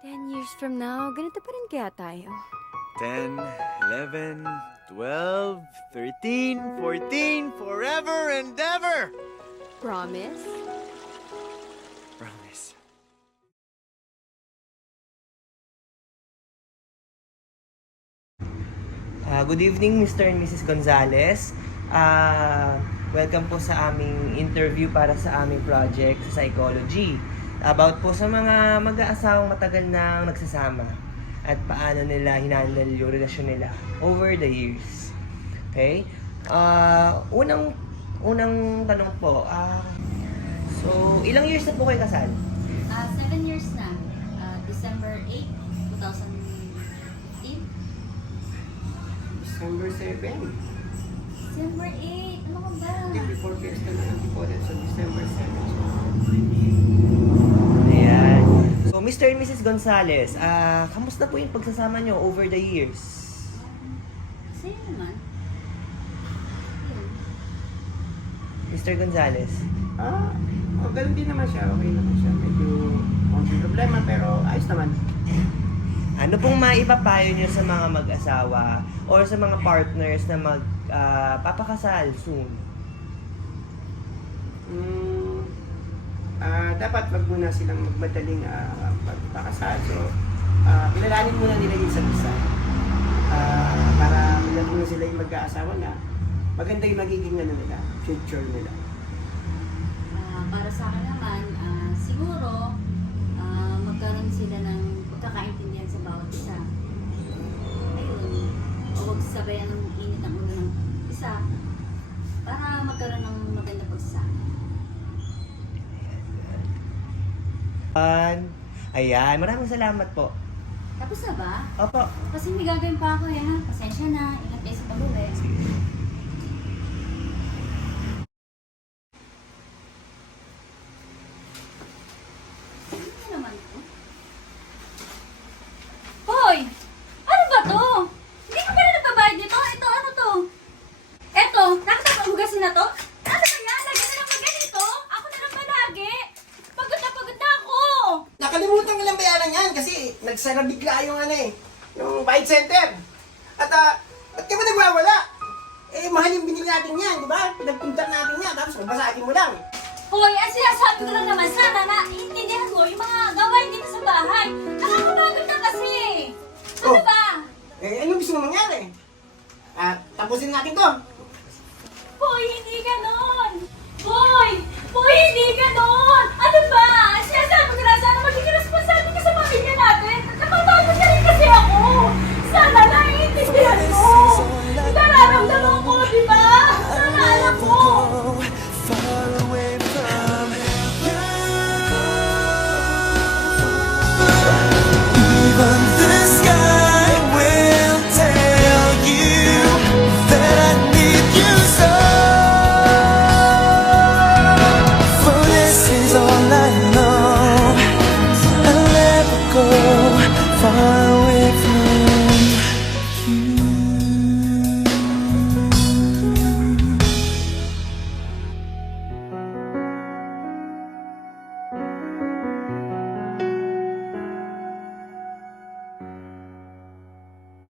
Ten years from now, ganito pa rin kaya tayo. 10, 11, 12, 13, 14, forever and ever! Promise? Promise. Ah, good evening, Mr. and Mrs. Gonzales. Ah, welcome po sa aming interview para sa aming project sa psychology. About po sa mga mag-aasawang matagal nang nagsasama at paano nila hinandle yung relasyon nila over the years. Okay? Ah, unang unang tanong po, ah, so ilang years na po kayo kasal? Ah, seven years na. Ah, December 8, 2015. December 7. December 8, ano ka ba? Hindi before fiesta na Antipodes so December 7. Mr. and Mrs. Gonzales, ah, kamusta po yung pagsasama nyo over the years? Sino naman? Mr. Gonzales? Ah, oh, ganun din naman siya. Okay naman siya. Medyo konting problema pero ayos naman. Ano pong maipapayo nyo sa mga mag-asawa or sa mga partners na mag ah, papakasal soon? Mm, ah, dapat wag muna silang magmadaling ah, pagpakasal. So, ah, kilalanin muna nila yung isa't isa. Ah, para maganda muna sila yung mag-aasawa na maganda yung magiging ano nila, future nila. Ah, para sa akin naman, ah, siguro, ah, magkaroon sila ng pagkakaintindihan sa bawat isa. Ayun. O huwag sabayan ng init ng ulo ng isa para magkaroon ng maganda pagsasama. Ayan. Ayan. Maraming salamat po. Tapos na ba? Opo. Kasi may gagawin pa ako eh ha. Pasensya na. Ingat kayo sa pag-uwi. Ano yan kasi nagsara bigla yung ano eh, yung bite center. At ah, ba't ka ba nagwawala? Eh, mahal yung binili natin yan, di ba? Pinagpunta natin yan, tapos babasahin mo lang. Hoy, ang sinasabi ko lang naman sana na intindihan mo yung mga gawain dito sa bahay. Nakakapagod na kasi. Ano Oh. ba? Eh, ano gusto mo mangyari? At tapusin natin to. Hoy, hindi ganon! Hoy! Hoy, hindi ganon! Ano ba?